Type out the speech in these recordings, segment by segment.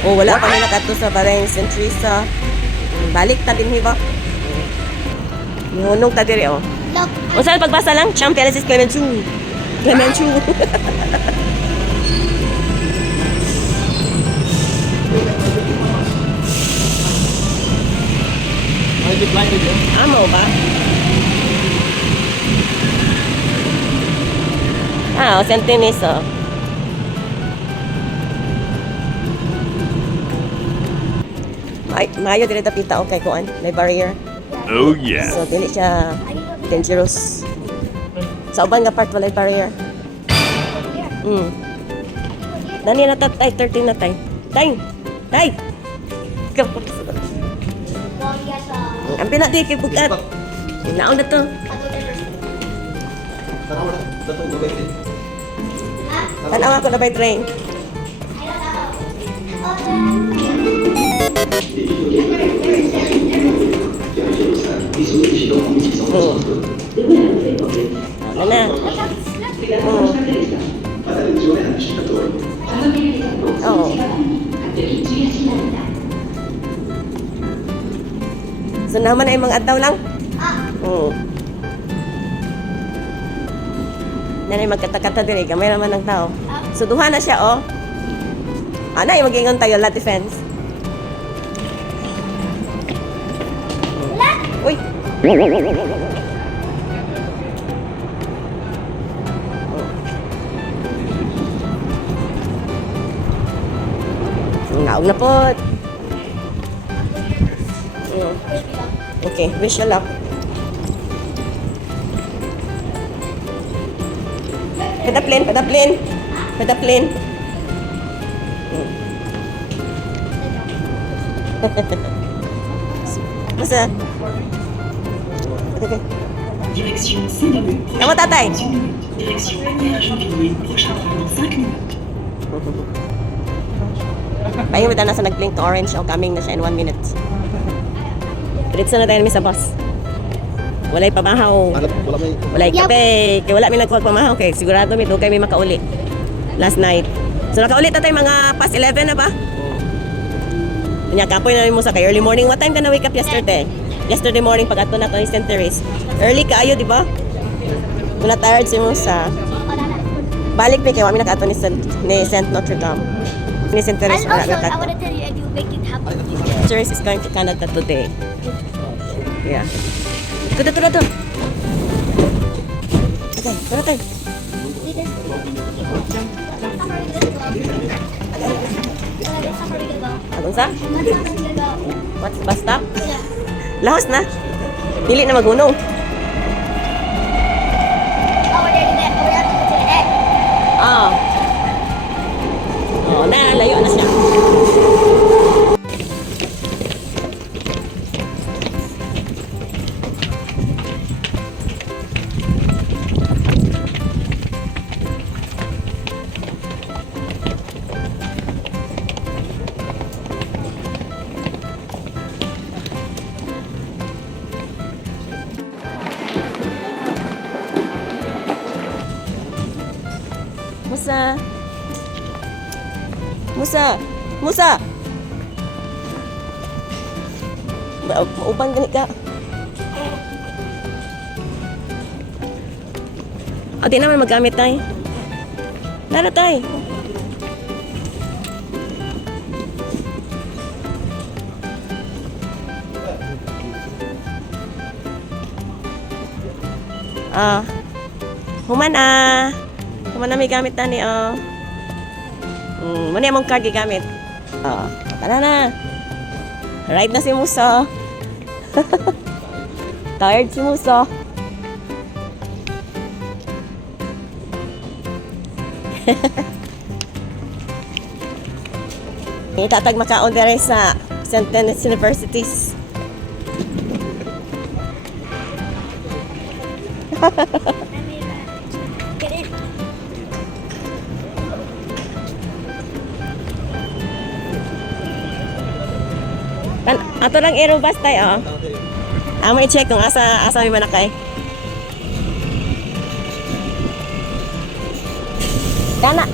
Oh, wala pa nila kato sa Barangay St. Teresa. Balik ta din hiba. Ngunong ta diri oh. Look. O saan pagbasa lang? Champion is Clemenchu. Clemenchu. Amo ba? Ah, o St. Denis oh. Maayo dili ta pita okay kuan, may barrier. Oh yeah. So dili siya dangerous. Sa uban nga part walay barrier. Dani na tay 13 na tay. Tay. Tay. Ang pinati kay bugat. Naon na to. Tanaw ako na by train. Ano na? Oo. So naman ay mga adlaw lang? Oo. Nanay magkata-kata diri, kamay naman ng tao. So duha na siya oh. Ano ay mag-ingon tayo la defense. Uy. Naog na po. Okay, wish you luck. Padaplin, padaplin. Padaplin. Masa? Okay. Direction Saint-Denis. Kamu tatay? Direction Pierre Janvier. Prochain train dans 5 minutes. Pahinga mo na sa nag-blink to orange. O, coming na siya in 1 minute. Diretso na tayo sa bus. Walay pamahaw. Walay kape. Kaya wala may nagkuha pamahaw. Okay, sigurado may dugay may makauli. Last night. So nakaulit na tayo mga past 11 na ba? Kanya kapoy na rin mo sa kay early morning. What time ka na wake up yesterday? Yesterday morning pag ato na to ni St. Therese. Early ka ayo, di ba? Kung na-tired si Musa. Balik pa kayo. Kami nakato ni St. Notre Dame. Ni St. Therese. And also, I want to tell you, I do make it happen. Therese is going to Canada today. Yeah. Tudo. Okay, tara tayo. Anong sa? What's bus stop? Lahos na. Dili na magunong. Ah. Oh, na layo na siya. Musa! Maubang ganit ka. O, di naman magamit tayo. Nara tayo. Human na may gamit na ni muna yung mong card gigamit. Tara na. Ride na si Musa. Tired si Musa. Itatag makaon dere sa St. Denis Universities. Ato lang aerobus tayo. Amo i-check kung asa may manakay. Kana.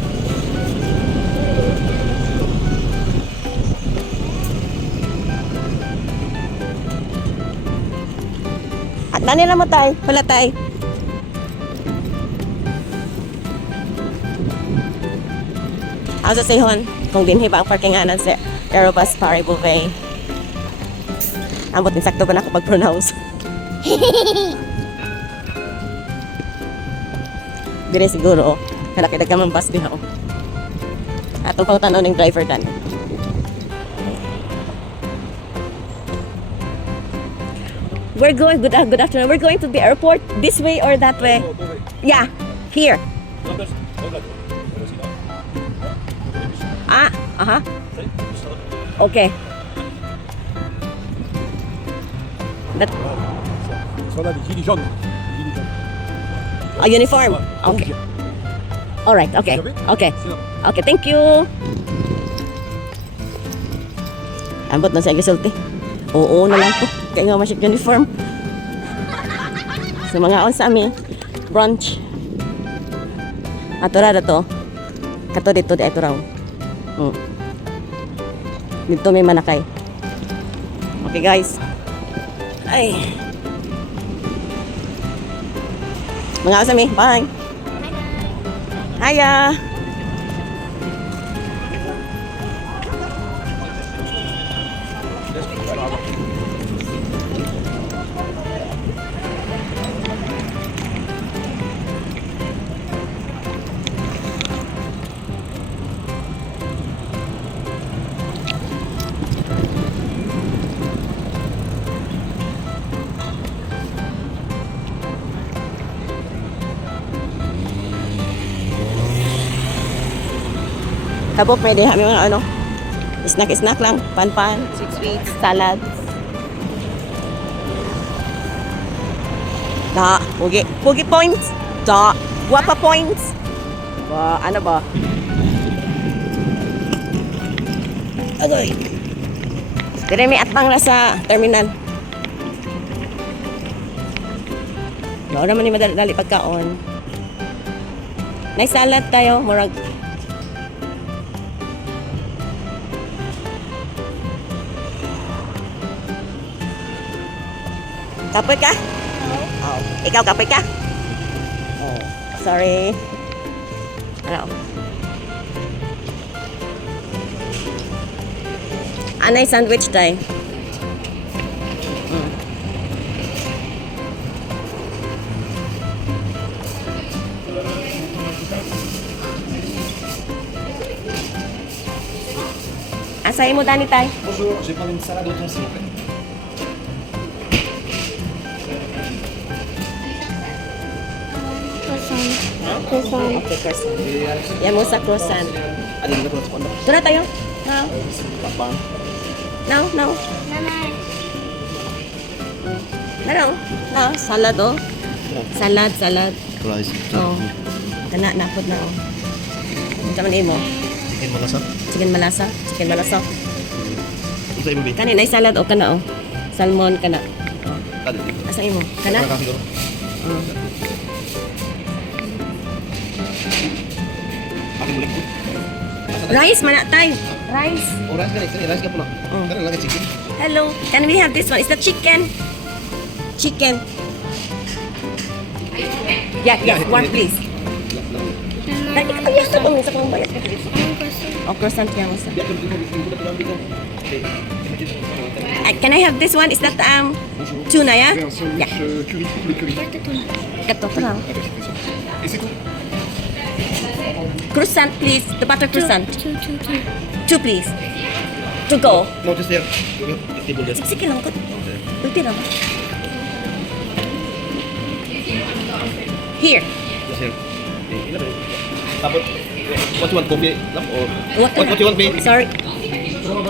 Nani na mo tay? Wala tay. Asa sa ihon, kung dinhi ba ang parkinganan sa Aerobus Pare Bouvet. Ambot ni sakto ba na ako pag-pronounce? Dire siguro, kalaki ka man bus diha. Atong pang tanaw ng driver dan. We're going, good afternoon. We're going to the airport this way or that way? Yeah, here. Ah, aha. Okay. That, Voilà, les gilets jaunes. a uniform. Okay. All right. Okay. Okay. Okay. Thank you. Ambot na sa gisulti. Oo na lang ko. Kaya nga masyik uniform. Sa mga on sa amin, brunch. Ato ra to. Kato dito di ato raw. Dito may manakay. Okay guys. Ay. Mga kasami, bye. Hiya. Tapos may diha may mga ano, snack lang, pan, sweets, salad. Da, pugi points. Da, guapa points. Ba, ano ba? Agoy. Dire may atbang na sa terminal. No, naman ni madali pagkaon. Nice salad tayo, murag kapoy ka? Oh. Ikaw kapoy ka? Oh. Sorry. Ano? Anay sandwich tayo. Asay mo dani tayo. Bonjour, j'ai pas une salade au thon, s'il vous plaît. Croissant. Okay, croissant. Yan mo sa croissant. Ano yung nagulot sa kondo? Ito na tayo. Now. Papang. Now. Nanay. Now. Now. Salad, oh. Salad. Rice. Oh. Kana, napod na, oh. Ano naman mo? Chicken malasa. Chicken malasa. Isa yung baby. Kanin ay salad, oh, kana, oh. Salmon, kana. Oh. Tadi dito. Asa mo? Kana? Ano ka siguro? Oh. Ako mo lang po. Rice, mana tayo. Rice. Oh, rice ka na. Rice ka po na. Oh. Kaya lang chicken. Hello. Can we have this one? Is that chicken? Chicken. Yeah, one please. Ay, ikaw yata po minsan kung bayad ka please. Oh, croissant yan mo sa. Can I have this one? Is that tuna, yeah? Yeah. Kato pa lang. Et c'est tout. Croissant, please. The butter croissant. Two. Two, please. To go. Non, just there. Table there. Sige lang ko. Ulti lang. Here. Just here. Ilan ba yun? Tapos, what you want, coffee lang? Or Water. what you want, babe? Sorry.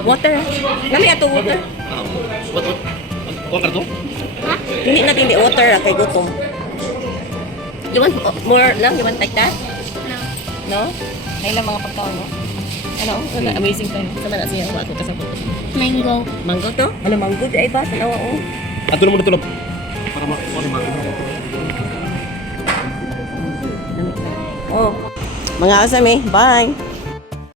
Water. Nami ato water. What? Kuha ka na to? Hindi natin di water kay gutom. You want more lang? You want like that? No? Ay lang mga pagkaon, no? Ano? Amazing tayo. Sama na siya. Ako kasabot. Mango. Mango to? Ano mango? Di ay ba? Tanawa, oh. Ato na muna tulog. Para ma-order. Oh. Mga kasami, bye!